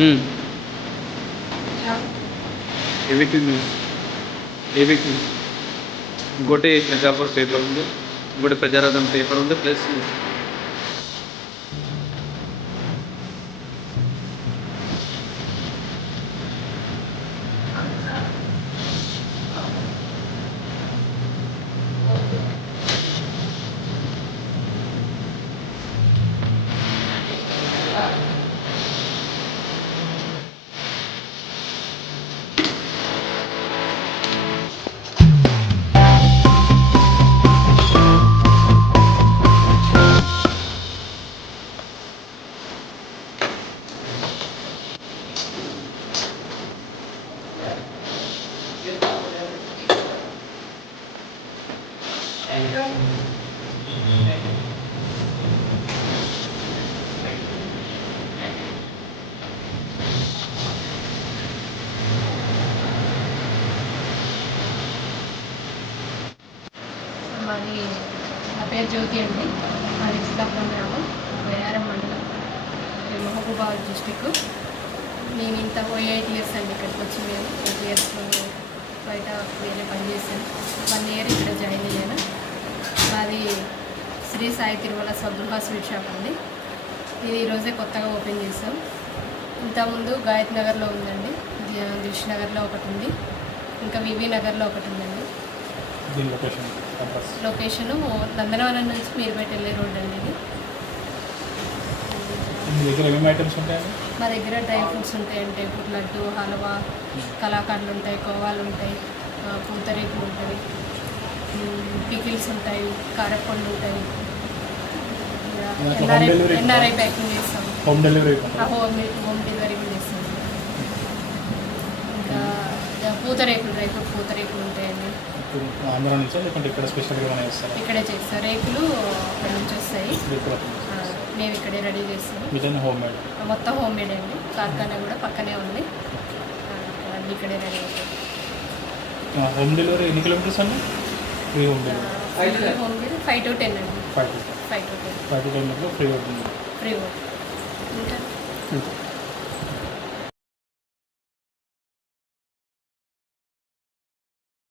ఏ week ఇంకోటి Prajapur paper ఉంది, ఇంకోటి ప్రజారథం పేపర్ ఉంది, ప్లస్ మాది నా పేరు జ్యోతి అండి. మాది ఇస్లాపురం గ్రామం, బయారం మండలం, మహబూబాబాద్ డిస్టిక్. నేను ఇంత 8 ఇయర్స్ అండి ఇక్కడికి వచ్చి. మేము 8 ఇయర్స్ బయట వేరే పని చేశాను. 1 ఇయర్ ఇక్కడ జాయిన్ అయ్యాను. మాది శ్రీ సాయి తిరుమల స్వగృహ స్వీట్ షాప్ అండి. ఇది ఈరోజే కొత్తగా ఓపెన్ చేసాం. ఇంతకుముందు గాయత్ నగర్లో ఉందండి, దిల్ష్ నగర్లో ఒకటి ఉంది, ఇంకా వివి నగర్లో ఒకటి ఉందండి. లొకేషను నందనవనం నుంచి మీరుపేట వెళ్ళే రోడ్ అండి. మా దగ్గర డ్రై ఫ్రూట్స్ ఉంటాయండి. ఇప్పుడు లడ్డు, హల్వా, కలాకండ్లు ఉంటాయి, కోవాలు ఉంటాయి, పూతరేకులు ఉంటాయి, పికిల్స్ ఉంటాయి, కారపండ్లు ఉంటాయి. ఎన్ఆర్ఐ ప్యాకింగ్ చేస్తాం, హోమ్ డెలివరీ కూడా చేస్తాం. ఇంకా పూతరేకులు, డ్రై ఫ్రూట్ పూతరేకులు ఉంటాయండి. ఆంధ్ర నుంచి ఇక్కడ స్పెషల్గా ఇక్కడే చేస్తాం. రేకులు అక్కడి నుంచి వస్తాయి, మేము ఇక్కడే రెడీ చేస్తాం. మొత్తం హోమ్ మేడ్ అండి. కార్ఖానా కూడా పక్కనే ఉంది, అన్నీ ఇక్కడే రెడీ అవుతాయి. హోమ్ డెలివరీ ఎన్ని కిలోమీటర్స్ అండి? Free home delivery. Home delivery 5 to 10 అండి. 5 to 10 ఫ్రీ అవుతుంది. ఫ్రీ ఇంకా